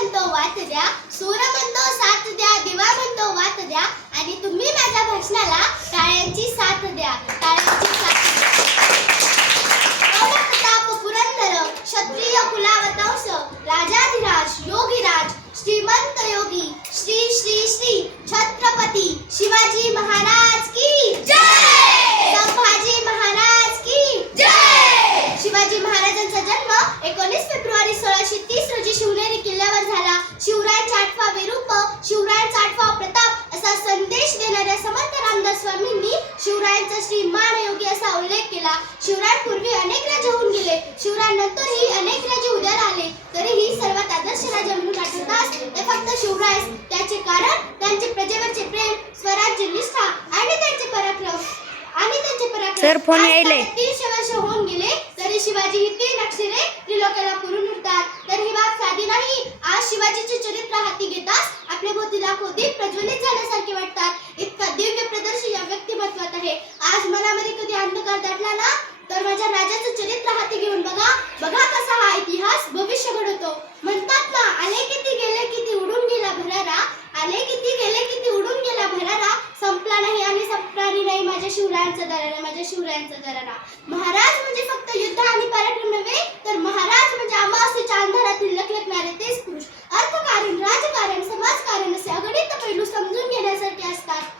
म्हणतो वात द्या, सूर म्हणतो साथ द्या, दिवा म्हणतो वात द्या आणि तुम्ही माझ्या भाषणाला टाळ्यांची साथ द्या, टाळ्यांची साथ द्या. प्रताप पुरंदर क्षत्रिय कुलावतंस राजाधिराज योगीराज श्रीमंत योगी श्री श्री श्री छत्रपती शिवाजी महाराज की जय, संभाजी महाराज की जय. शिवाजी महाराजांचा जन्म 19 फेब्रुवारी 1630 रोजी शिवनेरी किल्ल्यावर झाला. शिवरायांचा आठवा विरूप, शिवरायांचा आठवा प्रताप असा संदेश देणाऱ्या समर्थ रामदास स्वामींनी शिवरायांचा श्री मानयोगी असा उल्लेख केला. शिवरायांपूर्वी अनेक राजे होऊन गेले, शिवरायांनंतरही अनेक राजे उदयाला आले, तरीही सर्वात आदर्श राजा म्हणून आठवतात ते फक्त शिवरायच. त्याचे कारण त्यांचे प्रजेवरचे प्रेम, स्वराज्य निष्ठा आणि त्यांचे पराक्रम. सर फोन यायले 300 वर्ष होऊन गेले तरी शिवाजी ही 3 अक्षरे त्रिलोकाला पुरून उरतात. तर ही बाब साधी नाही. आज शिवाजीचे चरित्र हाती घेताच आपल्या भोवती लाखो दीप प्रज्वलित झाल्यासारखे वाटतात. इतका दिव्य प्रदर्शन या व्यक्तिमत्वात आहे. आज मनामध्ये कधी अंधकार दाटला ना तर माझ्या राजाचं चरित्र हाती घेऊन बघा, बघा कसा हा इतिहास भविष्य घडवतो. म्हणतात ना, आले किती गेले किती उडून गेला भरारा, आले किती गेले किती उडून गेला भरारा, संपला नाही आणि संपणारी नाही माझ्या शिवरायांचा दरारा, माझ्या शिवरायांचा दरारा. महाराज म्हणजे फक्त युद्ध आणि पराक्रम नव्हे, तर महाराज म्हणजे अमावास्येच्या अंधारातील लखलखणारे तेच पुरुष. अर्थकारण, राजकारण, समाजकारण असे अगणित पैलू समजून घेण्यासारखे असतात.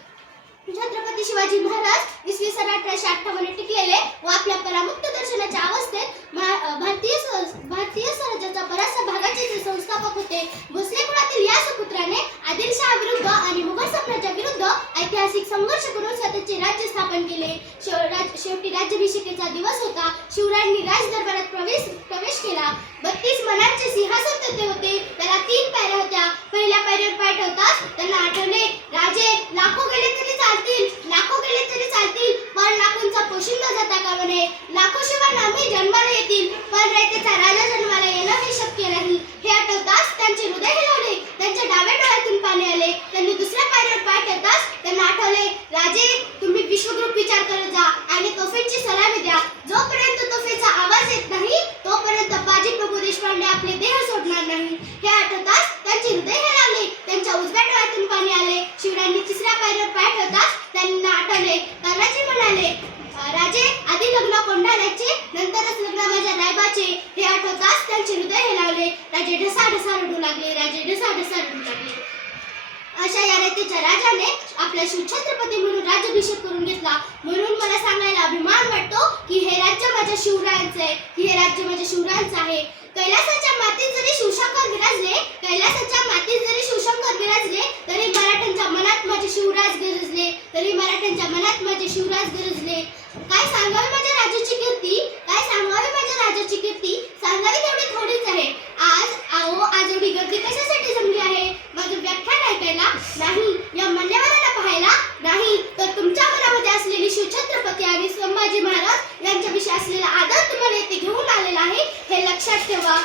छत्रपती शिवाजी महाराज इसवी सन 1858 टिकलेले व आपल्या परामुक्त दर्शनाच्या अवस्थेत भारतीय स्वराज्याचा बराचसा भागाचे ते संस्थापक होते. भोसले कुळातील या सुपुत्राने आदिलशाह विरुद्ध आणि मुघल साम्राज्याविरुद्ध ऐतिहासिक संघर्ष करून स्वतःचे राज्य स्थापन केले. शेवटी राज्याभिषेकाचा दिवस होता. शिवरायांनी राजदरबारात प्रवेश केला. 32 मनांचे सिंहासन तेथे होते. त्याला 3 पायऱ्या होत्या. पहिल्या पायरीवर पाय ठेवताच त्यांना आठवले, राजे लाखो गेले तरी चालतील, लाखो गेले तरी चालतील, पण लाखोंचा पोशिंदा जाता कामा नये. लाखो शिवाय आम्ही जन्माला येतील, पण रयतेचा राजा जन्माला येणं हे शक्य नाही. हे आठवताच त्यांचे हृदय हेलावले. त्यांच्या डाव्या डोळ्यातून पाणी आले. त्यांनी दुसऱ्या पायरीवर पाय ठेवताच त्यांना आठवले, राजे तुम्ही विश्वगुरु विचार करत जा आणि तोफेची सलामी द्या. जोपर्यंत तोफेचा आवाज येत नाही तोपर्यंत बाजी प्रभू देशपांडे आपले देह सोडणार नाही. हे आठवताच त्यांचे हृदय हेलावले. त्यांच्या उजव्या डोळ्यातून पाणी आले. शिवरायांनी तिसऱ्या पायरीवर पाय ठेवताच त्यांना आठवले. तानाजी म्हणाले, राजे आधी लग्न कोंढाण्याचे, नंतरच लग्न माझ्या रायबाचे. हे आठवताच त्यांचे हृदय हेलावले. राजे ढसा रडू लागले. राजे ढसा रडू लागले. अशा या रयतेच्या राजाने आपला शिवछत्रपती म्हणून राज्याभिषेक करून घेतला. म्हणून मला सांगायला अभिमान वाटतो की हे राज्य माझ्या शिवरायांचे आहे, हे राज्य माझ्या शिवरायांचे आहे. कैलासाच्या मातीत जरी शिवशंकर विराजले, कैलासाच्या मातीत जरी शिवशंकर विराजले, तरी मराठ्यांच्या मनात माझे शिवराज गरजले, तरी मराठ्यांच्या मनात माझे शिवराज गरजले. काय सांगावे माझ्या राजाची कीर्ती, काय सांगावे माझ्या राजाची कीर्ती, सांगावी तेवढी थोडीच आहे. आज एवढी गर्दी कशासाठी जमली आहे? माझं व्याख्यान ऐकायला नाही, या मान्यवरांना पाहायला नाही, तर तुमच्या मनामध्ये असलेली शिवछत्रपती आणि संभाजी महाराज यांच्याविषयी असलेला आदर तुम्हाला येथे घेऊन आलेला आहे, हे लक्षात ठेवा.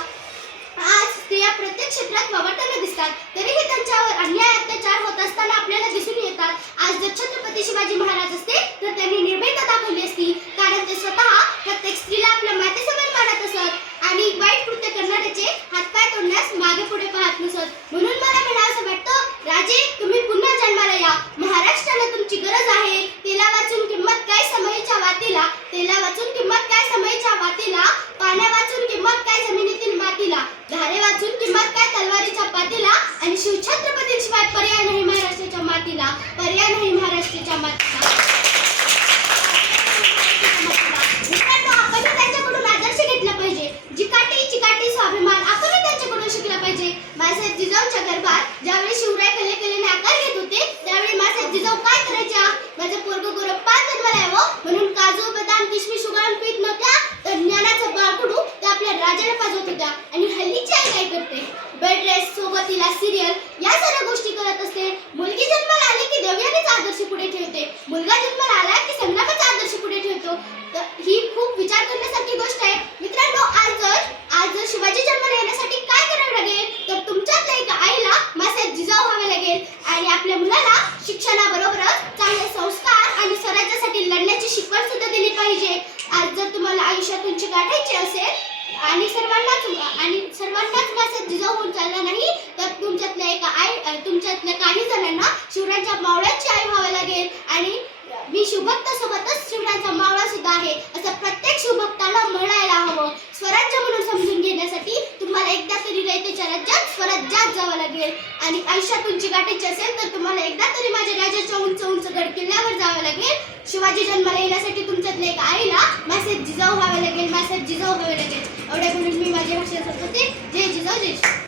आज स्त्रिया प्रत्येक क्षेत्रात वावरताना दिसतात, तरीही त्यांच्यावर अन्याय अत्याचार होत असताना आपल्याला दिसून येतात. आज जर छत्रपती शिवाजी महाराज असते तर त्यांनी निर्भयता दाखवली असती, कारण ते स्वतः प्रत्येक स्त्रीला आपल्या मातेसमान मानत असत आणि वाईट कृत्य करणाऱ्याचे हातपाय तोडण्यास मागे पुढे पाहत नसत. म्हणून मला म्हणावंसं वाटतं, राजे तुम्ही पुन्हा जन्माला या. महाराष्ट्राला तुमची गरज आहे. तेला वाचून किंमत काय समयीच्या वातीला, तेला वाचून किंमत काय समयीच्या वातीला, पाण्या वाचून किंमत काय जमिनीतील मातीला, धारे वाचून किंमत काय तलवारीच्या पातीला, आणि शिवछत्रपतींशिवाय पर्याय नाही महाराष्ट्राच्या मातीला, पर्याय नाही महाराष्ट्राच्या मातीला. मित्रांनो, आपण त्यांच्याकडून आदर्श घेतला पाहिजे. चिकाटी स्वाभिमान आपण त्यांच्याकडून शिकला पाहिजे. मासाहेब जिजाऊच्या गर्भात ज्यावेळी शिवराय कलेने आकार घेत होते, त्यावेळी मासाहेब जिजाऊ काय करायच्या? माझं पोरगं गोरप्पा जन्माला यावं म्हणून काजू बदाम किशमिश उगाळून पीत नव्हत्या, तर ज्ञानाचं बाळकडू त्या आपल्या राजाला पाजवत होत्या. आणि हल्लीची आई काय करते? बेड रेस्ट सोबत तिला सिरियल या साऱ्या गोष्टी करत असते. मुलगी जन्माला आली की देवयानीचा आदर्श पुढे ठेवते, मुलगा जन्माला आला की संग्रामाचा आदर्श पुढे ठेवतो. तर ही खूप विचार करण्यासारखी गोष्ट आहे. मित्रांनो, आज जर शिवाजी जन्माला येण्यासाठी काय करावं लागेल, तर तुमच्यातल्या एका आईला मासाहेब जिजाऊ व्हावे लागेल आणि आपल्या मुलाला शिक्षणाबरोबरच चांगले संस्कार आणि स्वराज्यासाठी लढण्याची शिकवण सुद्धा दिली पाहिजे. आज जर तुम्हाला आयुष्यात उंची गाठायची असेल आणि सर्वांनाच मासाहेब जिजाऊ होऊन चालणार नाही, तुमच्यातल्या काही जणांना शिवरायांच्या मावळ्यांची आई व्हावं लागेल आणि मी शिवभक्तासोबतच शिवरायांचा मावळा सुद्धा आहे असं प्रत्येक शिवभक्ताला म्हणायला हवं. स्वराज्य म्हणून समजून घेण्यासाठी तुम्हाला एकदा तरी रयतेच्या राज्यात स्वराज्यात जावं लागेल आणि आयुष्यात उंची गाठायची असेल तर तुम्हाला एकदा तरी माझ्या राजाच्या उंच उंच गड किल्ल्यावर जावं लागेल. शिवाजी जन्माला येण्यासाठी तुमच्यातल्या एक आईला मॅसेज जिजाऊ व्हावे लागेल, मॅसेज जिजाऊ व्हावे लागेल. एवढ्या बोलून मी माझ्या भाषण करते. जय जिजाऊ जय शिवराय.